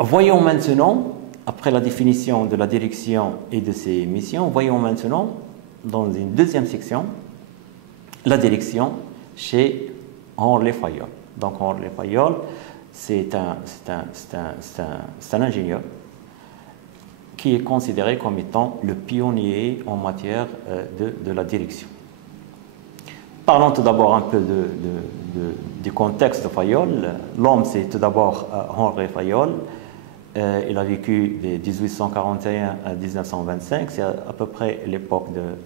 Voyons maintenant, après la définition de la direction et de ses missions, voyons maintenant, dans une deuxième section, la direction chez Henri Fayol. Donc Henri Fayol, c'est un ingénieur qui est considéré comme étant le pionnier en matière de la direction. Parlons tout d'abord un peu du contexte de Fayol. L'homme, c'est tout d'abord Henri Fayol. Il a vécu de 1841 à 1925. C'est à peu près l'époque de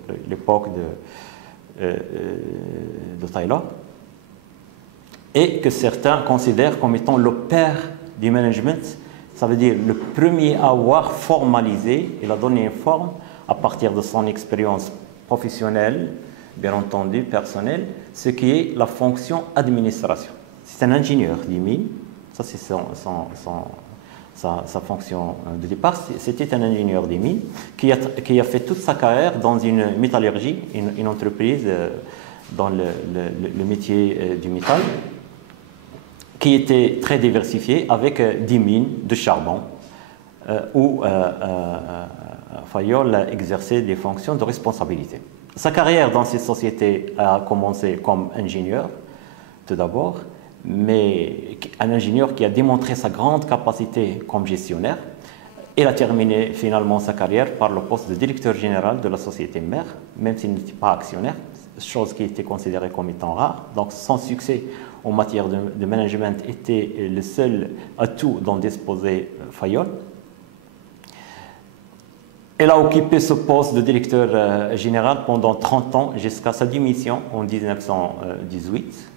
Taylor. Et que certains considèrent comme étant le père du management. Ça veut dire le premier à avoir formalisé, il a donné une forme à partir de son expérience professionnelle, bien entendu personnelle, ce qui est la fonction administration. C'est un ingénieur des mines, ça c'est sa fonction de départ. C'était un ingénieur des mines qui a fait toute sa carrière dans une métallurgie, une entreprise dans le métier du métal, qui était très diversifié avec des mines de charbon où Fayol a exercé des fonctions de responsabilité. Sa carrière dans ces sociétés a commencé comme ingénieur, tout d'abord, mais un ingénieur qui a démontré sa grande capacité comme gestionnaire. Il a terminé finalement sa carrière par le poste de directeur général de la société mère, même s'il n'était pas actionnaire, chose qui était considérée comme étant rare. Donc son succès en matière de management était le seul atout dont disposait Fayol. Elle a occupé ce poste de directeur général pendant 30 ans jusqu'à sa démission en 1918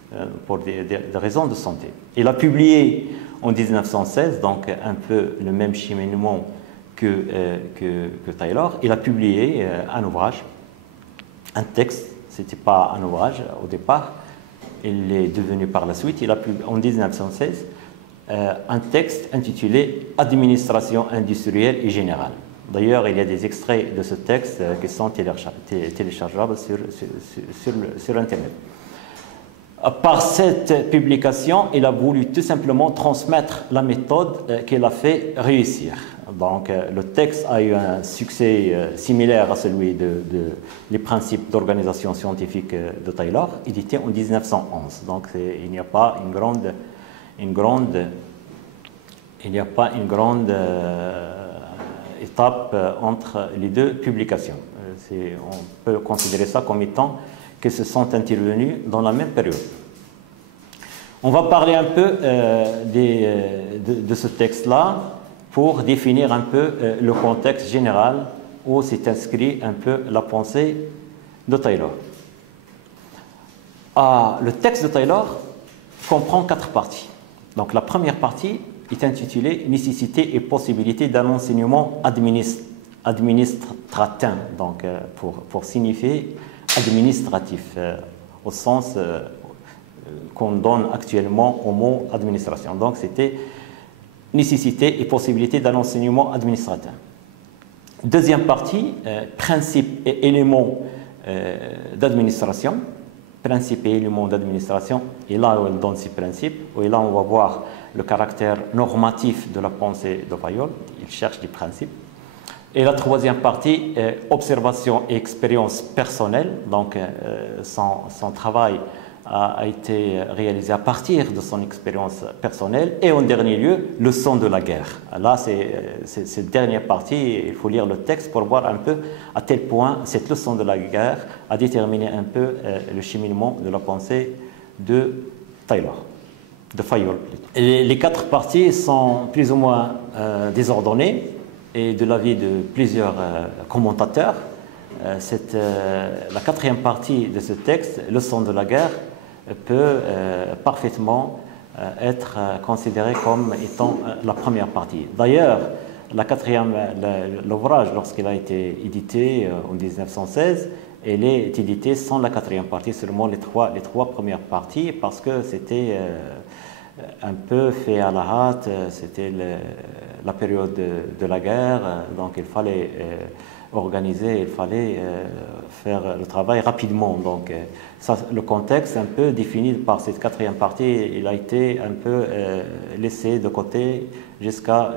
pour des raisons de santé. Elle a publié en 1916, donc un peu le même cheminement que Taylor. Il a publié un ouvrage, un texte, ce n'était pas un ouvrage au départ, il est devenu par la suite, il a publié en 1916 un texte intitulé « Administration industrielle et générale ». D'ailleurs, il y a des extraits de ce texte qui sont téléchargeables sur Internet. Par cette publication, il a voulu tout simplement transmettre la méthode qu'il a fait réussir. Donc, le texte a eu un succès similaire à celui les principes d'organisation scientifique de Taylor, édité en 1911. Donc, il n'y a pas une grande étape entre les deux publications. On peut considérer ça comme étant que se sont intervenus dans la même période. On va parler un peu de ce texte-là pour définir un peu le contexte général où s'est inscrit un peu la pensée de Taylor. Le texte de Taylor comprend 4 parties. Donc la première partie est intitulée « Nécessité et possibilité d'un enseignement administratin », donc pour signifier administratif, au sens qu'on donne actuellement au mot administration. Donc c'était nécessité et possibilité d'un enseignement administratif. Deuxième partie, principes et éléments d'administration. Principes et éléments d'administration, et là où elle donne ces principes, et là on va voir le caractère normatif de la pensée de Fayol, il cherche des principes. Et la troisième partie, observation et expérience personnelle, donc son travail a été réalisé à partir de son expérience personnelle. Et en dernier lieu, leçon de la guerre. Là, c'est cette dernière partie, il faut lire le texte pour voir un peu à tel point cette leçon de la guerre a déterminé un peu le cheminement de la pensée de Taylor, de Fayol plutôt. Les 4 parties sont plus ou moins désordonnées et de l'avis de plusieurs commentateurs. La 4e partie de ce texte, leçon de la guerre, peut parfaitement être considérée comme étant la première partie. D'ailleurs, l'ouvrage, lorsqu'il a été édité en 1916, il est édité sans la 4e partie, seulement les trois premières parties, parce que c'était un peu fait à la hâte, c'était la période de la guerre, donc il fallait organisé, il fallait faire le travail rapidement. Donc, ça, le contexte un peu défini par cette quatrième partie, il a été un peu laissé de côté jusqu'à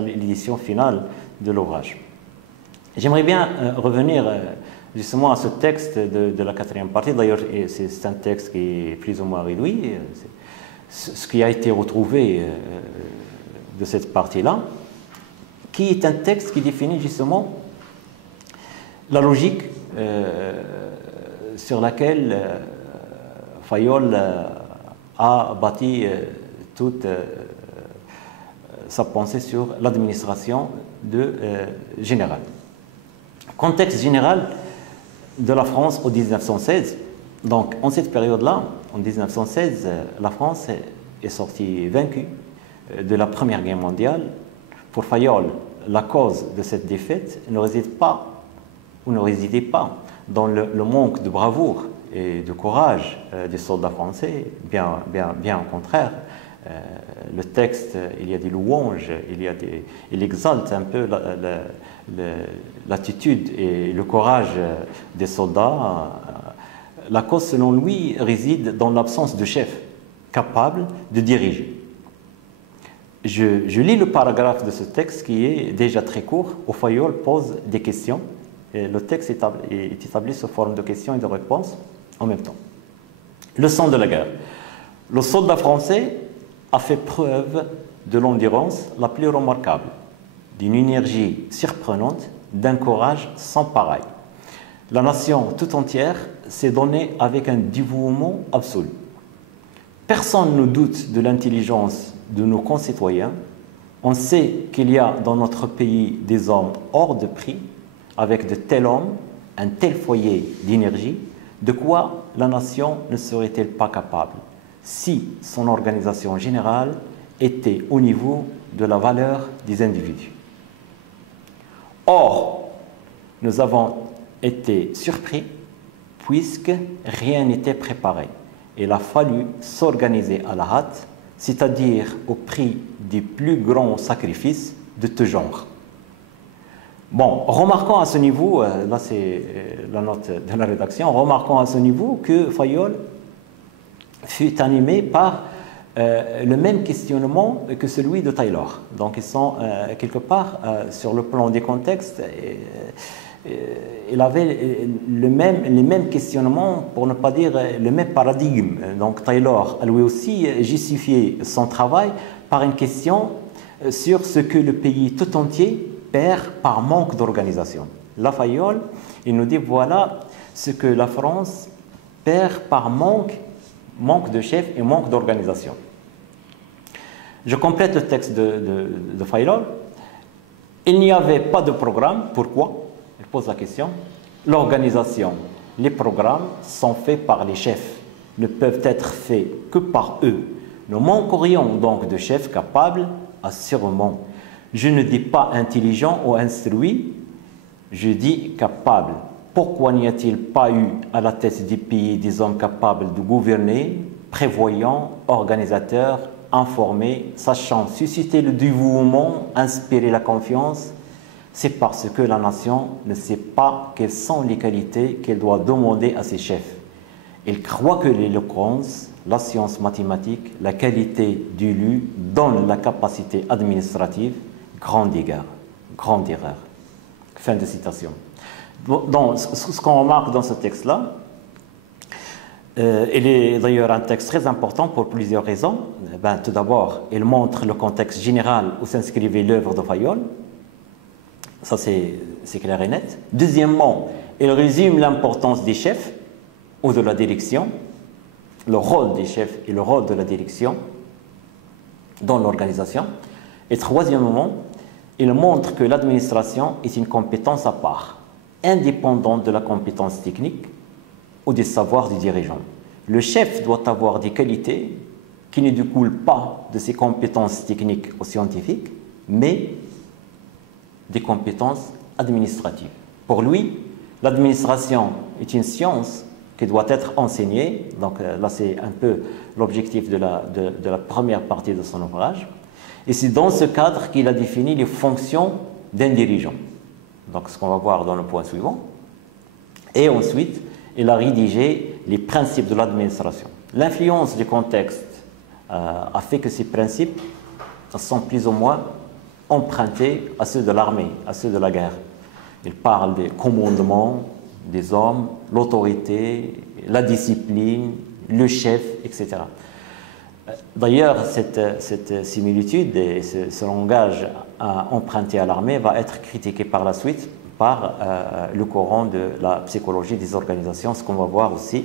l'édition finale de l'ouvrage. J'aimerais bien revenir justement à ce texte de la quatrième partie. D'ailleurs, c'est un texte qui est plus ou moins réduit. Ce qui a été retrouvé de cette partie-là, qui est un texte qui définit justement la logique sur laquelle Fayolle a bâti toute sa pensée sur l'administration générale. Contexte général de la France au 1916. Donc, en cette période-là, en 1916, la France est sortie vaincue de la Première Guerre mondiale. Pour Fayolle, la cause de cette défaite ne résidait pas dans le manque de bravoure et de courage des soldats français, bien au contraire. Le texte, il y a des louanges, il exalte un peu l'attitude et le courage des soldats. La cause, selon lui, réside dans l'absence de chef capable de diriger. Je lis le paragraphe de ce texte qui est déjà très court, où Fayolle pose des questions. Et le texte est établi sous forme de questions et de réponses en même temps. Leçon de la guerre. Le soldat français a fait preuve de l'endurance la plus remarquable, d'une énergie surprenante, d'un courage sans pareil. La nation tout entière s'est donnée avec un dévouement absolu. Personne ne doute de l'intelligence de nos concitoyens. On sait qu'il y a dans notre pays des hommes hors de prix, avec de tels hommes, un tel foyer d'énergie, de quoi la nation ne serait-elle pas capable si son organisation générale était au niveau de la valeur des individus. Or, nous avons été surpris puisque rien n'était préparé. Il a fallu s'organiser à la hâte, c'est-à-dire au prix des plus grands sacrifices de tout genre. Bon, remarquons à ce niveau, là c'est la note de la rédaction, remarquons à ce niveau que Fayolle fut animé par le même questionnement que celui de Taylor. Donc ils sont quelque part sur le plan des contextes. Il avait les mêmes questionnements, pour ne pas dire le même paradigme. Donc Taylor a lui aussi justifié son travail par une question sur ce que le pays tout entier perd par manque d'organisation. La Fayolle, il nous dit voilà ce que la France perd par manque de chef et manque d'organisation. Je complète le texte de Fayolle. Il n'y avait pas de programme. Pourquoi? Il pose la question. L'organisation, les programmes sont faits par les chefs, ne peuvent être faits que par eux. Nous manquerions donc de chefs capables, assurément. Je ne dis pas intelligent ou instruit, je dis capable. Pourquoi n'y a-t-il pas eu à la tête des pays des hommes capables de gouverner, prévoyants, organisateurs, informés, sachant susciter le dévouement, inspirer la confiance? C'est parce que la nation ne sait pas quelles sont les qualités qu'elle doit demander à ses chefs. Elle croit que l'éloquence, la science mathématique, la qualité du lu donnent la capacité administrative. Grande erreur. Fin de citation. Donc, ce qu'on remarque dans ce texte-là, il est d'ailleurs un texte très important pour plusieurs raisons. Tout d'abord, il montre le contexte général où s'inscrivait l'œuvre de Fayolle. Ça, c'est clair et net. Deuxièmement, il résume l'importance des chefs ou de la direction, le rôle des chefs et le rôle de la direction dans l'organisation. Et troisièmement, il montre que l'administration est une compétence à part, indépendante de la compétence technique ou des savoirs du dirigeant. Le chef doit avoir des qualités qui ne découlent pas de ses compétences techniques ou scientifiques, mais des compétences administratives. Pour lui, l'administration est une science qui doit être enseignée. Donc là, c'est un peu l'objectif de la première partie de son ouvrage. Et c'est dans ce cadre qu'il a défini les fonctions d'un dirigeant. donc ce qu'on va voir dans le point suivant. Et ensuite, il a rédigé les principes de l'administration. L'influence du contexte a fait que ces principes sont plus ou moins empruntés à ceux de l'armée, à ceux de la guerre. Il parle des commandements des hommes, l'autorité, la discipline, le chef, etc. D'ailleurs, cette similitude et ce langage emprunté à l'armée va être critiqué par la suite par le courant de la psychologie des organisations, ce qu'on va voir aussi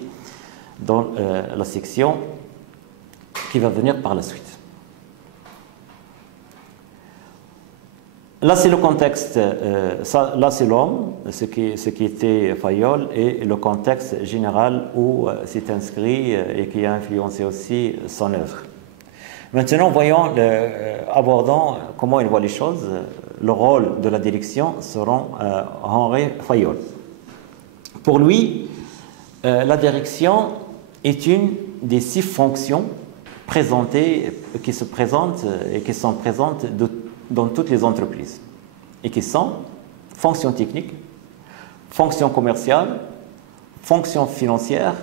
dans la section qui va venir par la suite. Là, c'est le contexte, là, c'est l'homme, ce qui était Fayol, et le contexte général où c'est inscrit et qui a influencé aussi son œuvre. Maintenant, voyons, abordons comment il voit les choses, le rôle de la direction selon Henri Fayol. Pour lui, la direction est une des 6 fonctions présentées, qui se présentent et qui sont présentes dans toutes les entreprises, et qui sont fonction technique, fonction commerciale, fonction financière,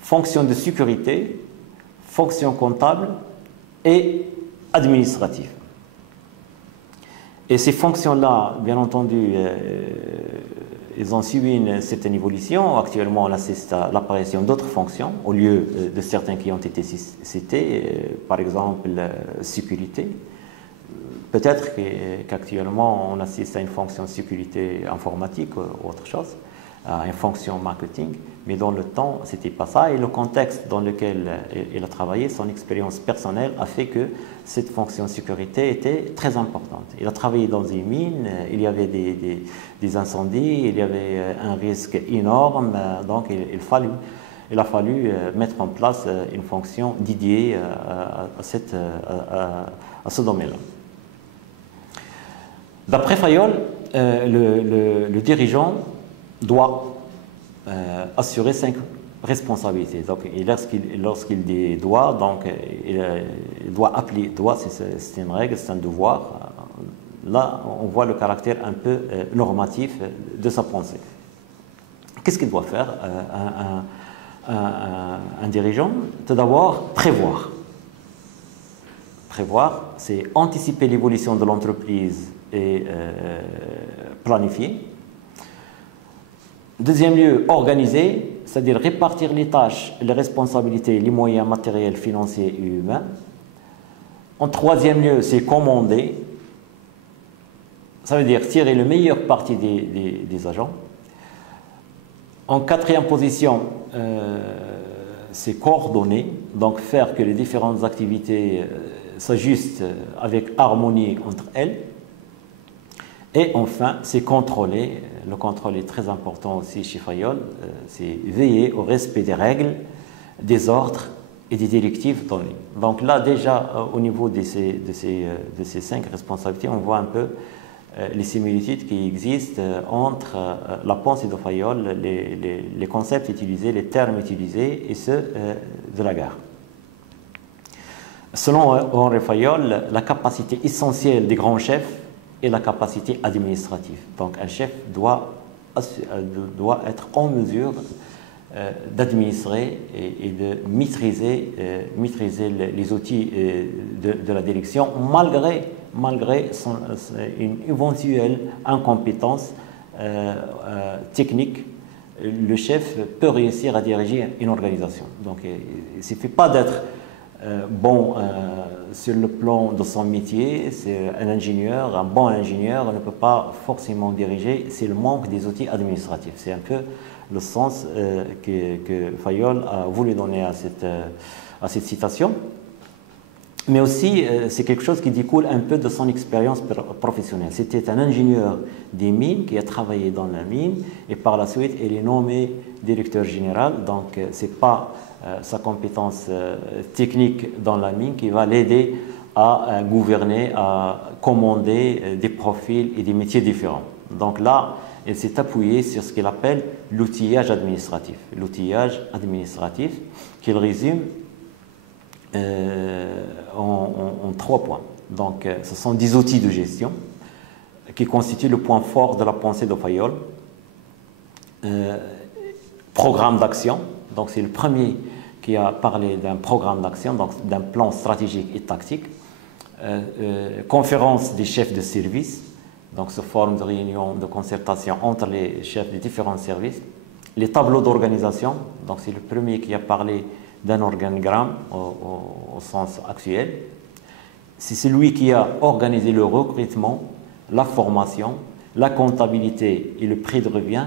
fonction de sécurité, fonction comptable et administrative. Et ces fonctions-là, bien entendu, ils ont suivi une certaine évolution. Actuellement, on assiste à l'apparition d'autres fonctions, au lieu de certains qui ont été cités, par exemple, sécurité. Peut-être qu'actuellement, on assiste à une fonction de sécurité informatique ou autre chose, à une fonction marketing, mais dans le temps, ce n'était pas ça. Et le contexte dans lequel il a travaillé, son expérience personnelle, a fait que cette fonction de sécurité était très importante. Il a travaillé dans une mine, il y avait des incendies, il y avait un risque énorme, donc il a fallu mettre en place une fonction dédiée à ce domaine-là. D'après Fayol, le dirigeant doit assurer 5 responsabilités. Donc, lorsqu'il dit doit, donc il doit appeler doit, c'est une règle, c'est un devoir. Là, on voit le caractère un peu normatif de sa pensée. Qu'est-ce qu'il doit faire un dirigeant? Tout d'abord, prévoir. Prévoir, c'est anticiper l'évolution de l'entreprise et planifier. Deuxième lieu, organiser, c'est-à-dire répartir les tâches, les responsabilités, les moyens matériels, financiers et humains. En troisième lieu, c'est commander. Ça veut dire tirer le meilleur parti des agents. En quatrième position, c'est coordonner, donc faire que les différentes activités s'ajustent avec harmonie entre elles. Et enfin, c'est contrôler. Le contrôle est très important aussi chez Fayol. C'est veiller au respect des règles, des ordres et des directives données. Donc là, déjà, au niveau de ces 5 responsabilités, on voit un peu les similitudes qui existent entre la pensée de Fayol, les concepts utilisés, les termes utilisés et ceux de la guerre. Selon Henri Fayol, la capacité essentielle des grands chefs est la capacité administrative. Donc un chef doit être en mesure d'administrer et de maîtriser les outils de la direction malgré une éventuelle incompétence technique. Le chef peut réussir à diriger une organisation. Donc il ne suffit pas d'être bon sur le plan de son métier. C'est un bon ingénieur ne peut pas forcément diriger, c'est le manque des outils administratifs. C'est un peu le sens que Fayol a voulu donner à cette citation. Mais aussi, c'est quelque chose qui découle un peu de son expérience professionnelle. C'était un ingénieur des mines qui a travaillé dans la mine et par la suite, il est nommé directeur général. Donc, ce n'est pas sa compétence technique dans la mine qui va l'aider à gouverner, à commander des profils et des métiers différents. Donc là, il s'est appuyé sur ce qu'il appelle l'outillage administratif. L'outillage administratif qu'il résume en 3 points. Donc, ce sont des outils de gestion qui constitue le point fort de la pensée de Fayol. Programme d'action, donc c'est le premier qui a parlé d'un programme d'action, donc d'un plan stratégique et tactique. Conférence des chefs de service, donc sous forme de réunion de concertation entre les chefs des différents services. Les tableaux d'organisation, donc c'est le premier qui a parlé d'un organigramme au sens actuel. C'est celui qui a organisé le recrutement, la formation, la comptabilité et le prix de revient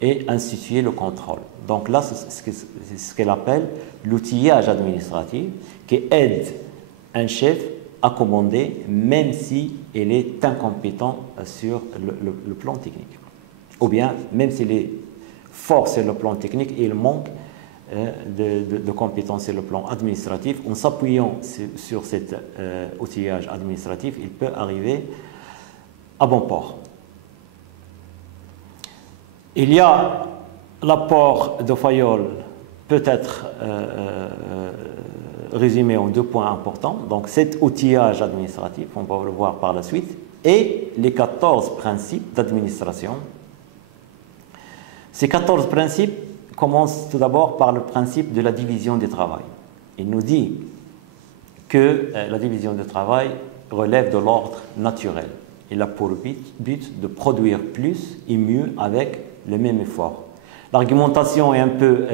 et institué le contrôle. Donc là, c'est ce qu'elle appelle l'outillage administratif qui aide un chef à commander même si il est incompétent sur le plan technique. Ou bien, même s'il est fort sur le plan technique et il manque de compétences sur le plan administratif, en s'appuyant sur cet outillage administratif, il peut arriver à bon port. Il y a l'apport de Fayol peut être résumé en 2 points importants. Donc cet outillage administratif, on va le voir par la suite, et les 14 principes d'administration. Ces 14 principes commencent tout d'abord par le principe de la division du travail. Il nous dit que la division du travail relève de l'ordre naturel. Il a pour but de produire plus et mieux avec le même effort. L'argumentation est un peu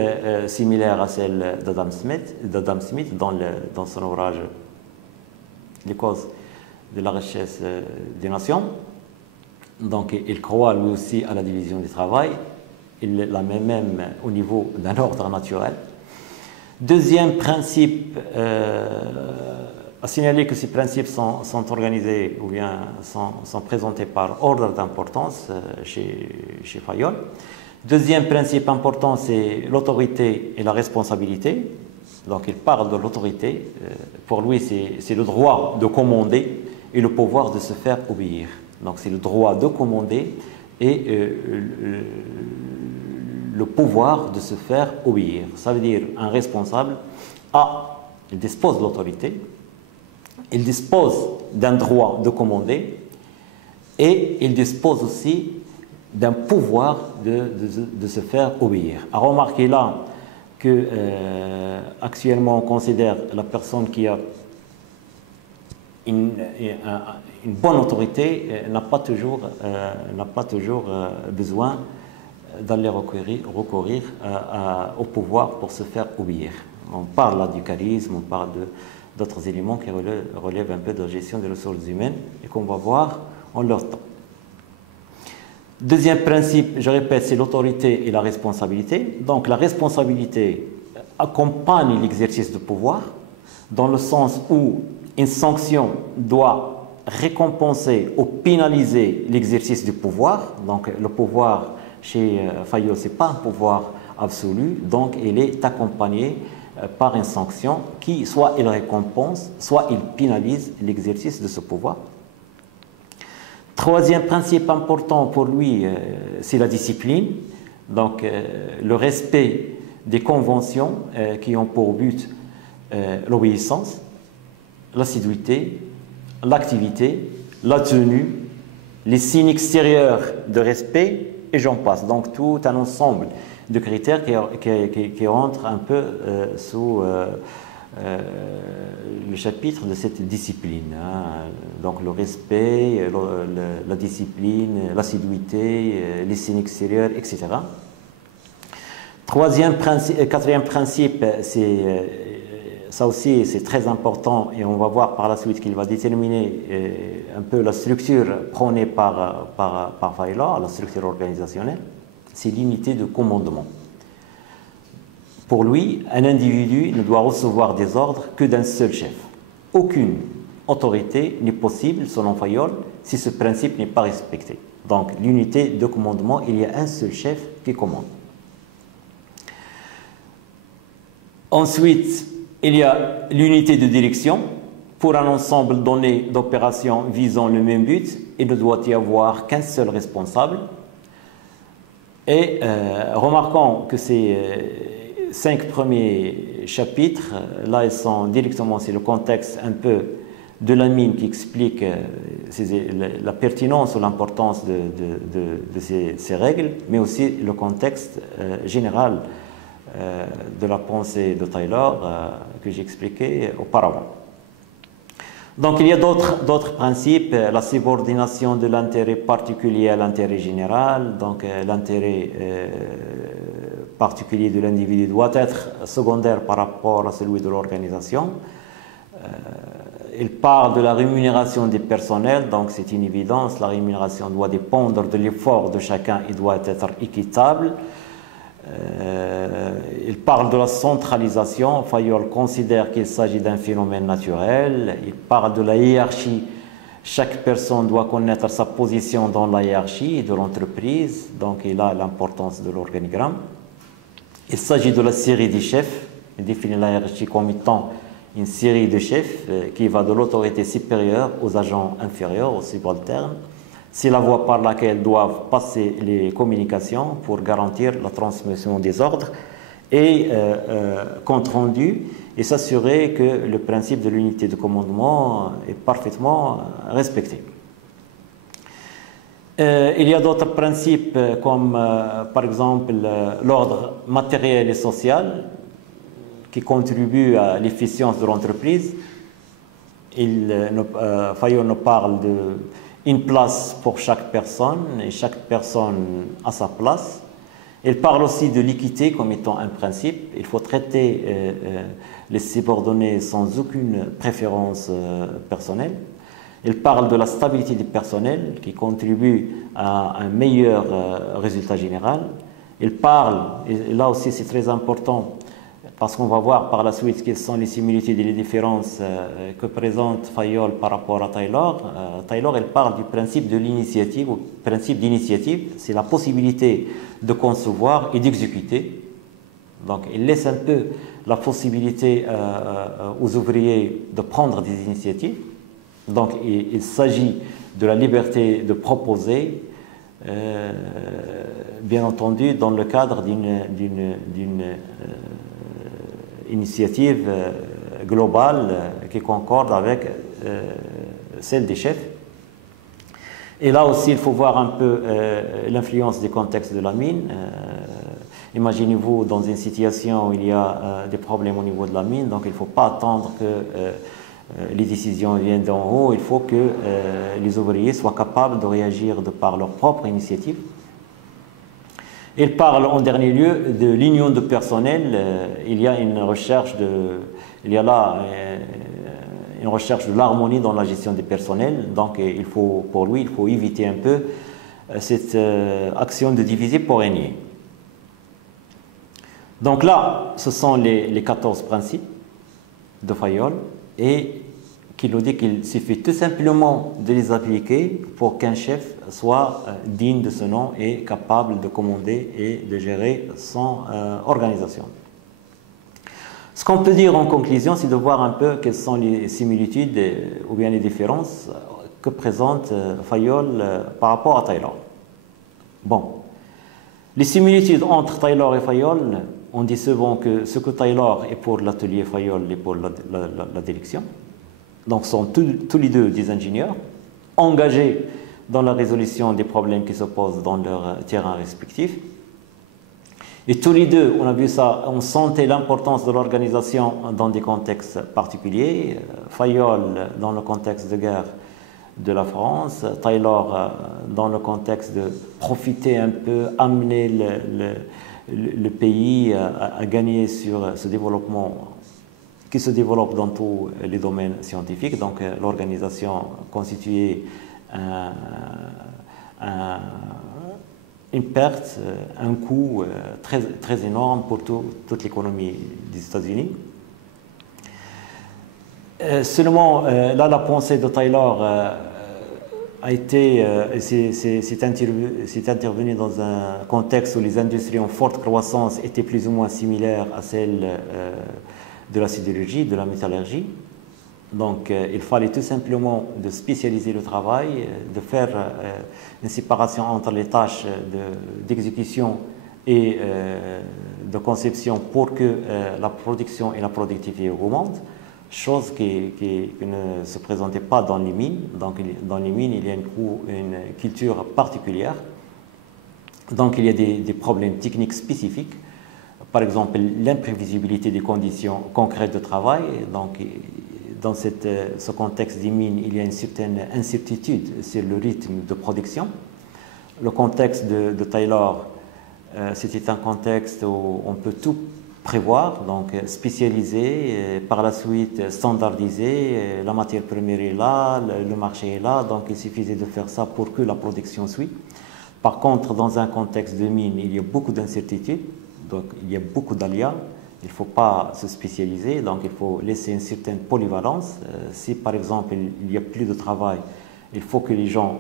similaire à celle d'Adam Smith dans son ouvrage Les causes de la richesse des nations. Donc il croit lui aussi à la division du travail. Il la met même au niveau d'un ordre naturel. Deuxième principe, à signaler que ces principes sont organisés ou bien sont présentés par ordre d'importance chez Fayol. Deuxième principe important, c'est l'autorité et la responsabilité. Donc il parle de l'autorité. Pour lui, c'est le droit de commander et le pouvoir de se faire obéir. Donc c'est le droit de commander et le pouvoir de se faire obéir. Ça veut dire un responsable il dispose de l'autorité, il dispose d'un droit de commander et il dispose aussi d'un pouvoir de se faire obéir. À remarquer là que actuellement on considère la personne qui a une bonne autorité n'a pas toujours besoin d'aller recourir au pouvoir pour se faire obéir. On parle là du charisme, on parle d'autres éléments qui relèvent un peu de la gestion des ressources humaines et qu'on va voir en leur temps. Deuxième principe, je répète, c'est l'autorité et la responsabilité. Donc la responsabilité accompagne l'exercice de pouvoir dans le sens où une sanction doit récompenser ou pénaliser l'exercice du pouvoir. Donc le pouvoir chez Fayol, ce n'est pas un pouvoir absolu, donc il est accompagné par une sanction qui soit il récompense, soit il pénalise l'exercice de ce pouvoir. Troisième principe important pour lui, c'est la discipline, donc le respect des conventions qui ont pour but l'obéissance, l'assiduité, l'activité, la tenue, les signes extérieurs de respect, et j'en passe. Donc tout un ensemble de critères qui rentrent un peu sous le chapitre de cette discipline. Donc le respect, la discipline, l'assiduité, les signes extérieurs, etc. Quatrième principe, ça aussi c'est très important et on va voir par la suite qu'il va déterminer un peu la structure prônée par Fayol, la structure organisationnelle, c'est l'unité de commandement. Pour lui, un individu ne doit recevoir des ordres que d'un seul chef. Aucune autorité n'est possible, selon Fayol, si ce principe n'est pas respecté. Donc, l'unité de commandement, il y a un seul chef qui commande. Ensuite, il y a l'unité de direction. Pour un ensemble donné d'opérations visant le même but, il ne doit y avoir qu'un seul responsable. Et remarquons que ces 5 premiers chapitres, là ils sont directement, c'est le contexte un peu de la mine qui explique la pertinence ou l'importance de ces règles, mais aussi le contexte général de la pensée de Taylor que j'ai expliqué auparavant. Donc il y a d'autres principes, la subordination de l'intérêt particulier à l'intérêt général, donc l'intérêt particulier de l'individu doit être secondaire par rapport à celui de l'organisation. Il parle de la rémunération des personnels, donc c'est une évidence, la rémunération doit dépendre de l'effort de chacun et doit être équitable. Il parle de la centralisation, Fayolle considère qu'il s'agit d'un phénomène naturel. Il parle de la hiérarchie, chaque personne doit connaître sa position dans la hiérarchie de l'entreprise, donc il a l'importance de l'organigramme. Il s'agit de la série des chefs, il définit la hiérarchie comme étant une série de chefs qui va de l'autorité supérieure aux agents inférieurs, aux subalternes. C'est la voie par laquelle doivent passer les communications pour garantir la transmission des ordres et compte rendu et s'assurer que le principe de l'unité de commandement est parfaitement respecté. Il y a d'autres principes comme par exemple l'ordre matériel et social qui contribue à l'efficience de l'entreprise. Fayolle nous parle d'une place pour chaque personne et chaque personne a sa place. Il parle aussi de l'équité comme étant un principe. Il faut traiter les subordonnés sans aucune préférence personnelle. Il parle de la stabilité du personnel qui contribue à un meilleur résultat général. Il parle, et là aussi c'est très important, parce qu'on va voir par la suite quelles sont les similitudes et les différences que présente Fayolle par rapport à Taylor. Taylor, elle parle du principe de l'initiative, ou principe d'initiative, c'est la possibilité de concevoir et d'exécuter. Donc, il laisse un peu la possibilité aux ouvriers de prendre des initiatives. Donc, il s'agit de la liberté de proposer, bien entendu, dans le cadre d'une initiative globale qui concorde avec celle des chefs. Et là aussi, il faut voir un peu l'influence du contexte de la mine. Imaginez-vous dans une situation où il y a des problèmes au niveau de la mine, donc il ne faut pas attendre que les décisions viennent d'en haut, il faut que les ouvriers soient capables de réagir de par leur propre initiative. Il parle en dernier lieu de l'union de personnel. Il y a une recherche de l'harmonie dans la gestion des personnels. Donc, pour lui, il faut éviter un peu cette action de diviser pour régner. Donc là, ce sont les 14 principes de Fayolle et qui nous dit qu'il suffit tout simplement de les appliquer pour qu'un chef soit digne de ce nom et capable de commander et de gérer son organisation. Ce qu'on peut dire en conclusion, c'est de voir un peu quelles sont les similitudes ou bien les différences que présente Fayolle par rapport à Taylor. Bon, les similitudes entre Taylor et Fayolle, on dit souvent que ce que Taylor est pour l'atelier Fayolle est pour la direction. Donc, sont tous les deux des ingénieurs engagés dans la résolution des problèmes qui se posent dans leur terrain respectif. Et tous les deux, on a vu ça, on sentait l'importance de l'organisation dans des contextes particuliers. Fayolle dans le contexte de guerre de la France, Taylor dans le contexte de profiter un peu, amener le pays à gagner sur ce développement qui se développe dans tous les domaines scientifiques. Donc l'organisation constituait une perte, un coût très énorme pour toute l'économie des États-Unis. Seulement, là, la pensée de Taylor a été, c'est intervenu dans un contexte où les industries en forte croissance étaient plus ou moins similaires à celles de la sidérurgie, de la métallurgie. Donc, il fallait tout simplement de spécialiser le travail, de faire une séparation entre les tâches d'exécution et de conception pour que la production et la productivité augmentent. chose qui ne se présentait pas dans les mines. Donc, dans les mines, il y a une culture particulière. Donc, il y a des problèmes techniques spécifiques. Par exemple, l'imprévisibilité des conditions concrètes de travail. Donc, dans ce contexte des mines, il y a une certaine incertitude sur le rythme de production. Le contexte de Taylor, c'était un contexte où on peut tout prévoir, donc spécialiser, par la suite standardiser, la matière première est là, le marché est là, donc il suffisait de faire ça pour que la production suive. Par contre, dans un contexte de mine, il y a beaucoup d'incertitudes, donc il y a beaucoup d'aléas, il ne faut pas se spécialiser, donc il faut laisser une certaine polyvalence. Si par exemple il n'y a plus de travail, il faut que les gens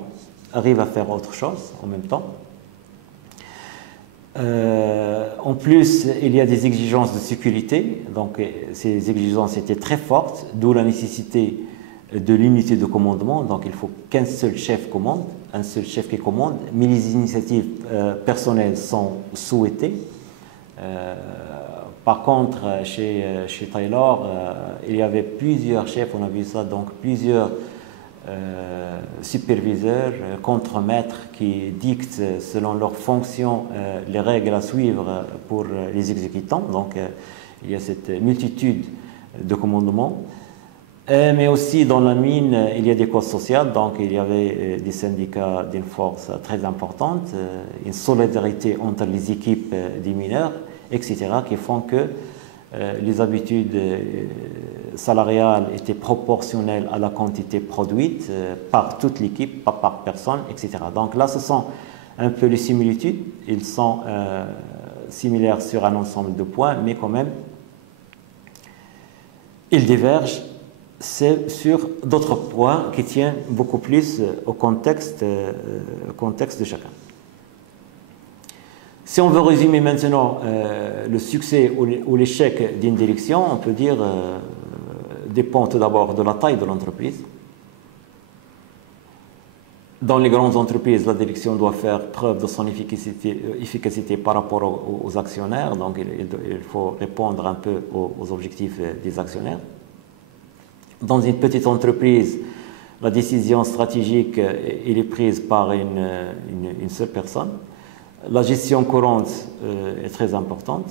arrivent à faire autre chose en même temps. En plus, il y a des exigences de sécurité, donc ces exigences étaient très fortes, d'où la nécessité de l'unité de commandement, donc il faut qu'un seul chef commande, un seul chef qui commande, mais les initiatives personnelles sont souhaitées. Par contre, chez Taylor, il y avait plusieurs chefs, on a vu ça, donc plusieurs superviseurs, contremaîtres qui dictent selon leurs fonctions les règles à suivre pour les exécutants. Donc il y a cette multitude de commandements. Mais aussi dans la mine, il y a des causes sociales, donc il y avait des syndicats d'une force très importante, une solidarité entre les équipes des mineurs, etc., qui font que les habitudes salariales étaient proportionnelles à la quantité produite par toute l'équipe, pas par personne, etc. Donc là, ce sont un peu les similitudes. Ils sont similaires sur un ensemble de points, mais quand même, ils divergent sur d'autres points qui tiennent beaucoup plus au contexte de chacun. Si on veut résumer maintenant le succès ou l'échec d'une direction, on peut dire dépend tout d'abord de la taille de l'entreprise. Dans les grandes entreprises, la direction doit faire preuve de son efficacité par rapport aux actionnaires, donc il faut répondre un peu aux objectifs des actionnaires. Dans une petite entreprise, la décision stratégique est prise par une seule personne. La gestion courante est très importante.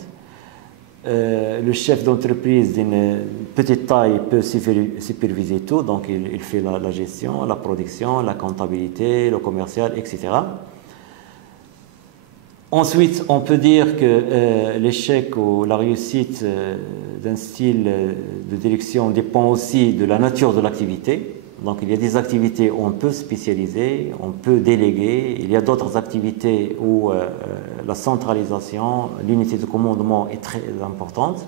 Le chef d'entreprise d'une petite taille peut superviser tout, donc il fait la gestion, la production, la comptabilité, le commercial, etc. Ensuite, on peut dire que l'échec ou la réussite d'un style de direction dépend aussi de la nature de l'activité. Donc il y a des activités où on peut spécialiser, on peut déléguer. Il y a d'autres activités où la centralisation, l'unité de commandement est très importante.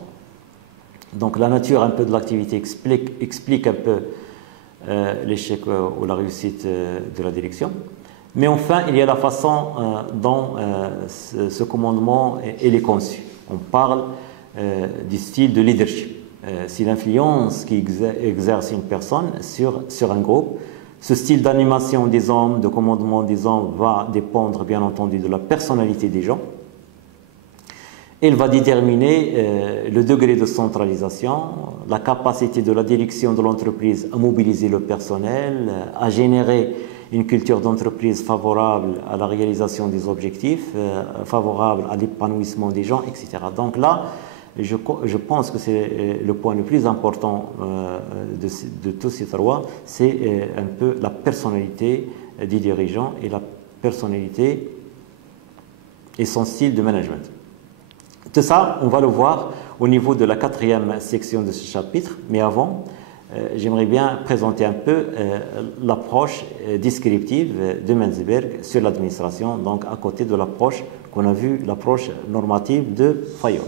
Donc la nature un peu de l'activité explique un peu l'échec ou la réussite de la direction. Mais enfin, il y a la façon dont ce commandement est conçu. On parle du style de leadership. C'est l'influence qu'exerce une personne sur un groupe. Ce style d'animation des hommes, de commandement des hommes va dépendre bien entendu de la personnalité des gens. Il va déterminer le degré de centralisation, la capacité de la direction de l'entreprise à mobiliser le personnel, à générer une culture d'entreprise favorable à la réalisation des objectifs, favorable à l'épanouissement des gens, etc. Donc là, je pense que c'est le point le plus important de tous ces trois, c'est un peu la personnalité des dirigeants et la personnalité et son style de management. Tout ça, on va le voir au niveau de la 4e section de ce chapitre, mais avant, j'aimerais bien présenter un peu l'approche descriptive de Menzberg sur l'administration, donc à côté de l'approche qu'on a vue, l'approche normative de Fayol.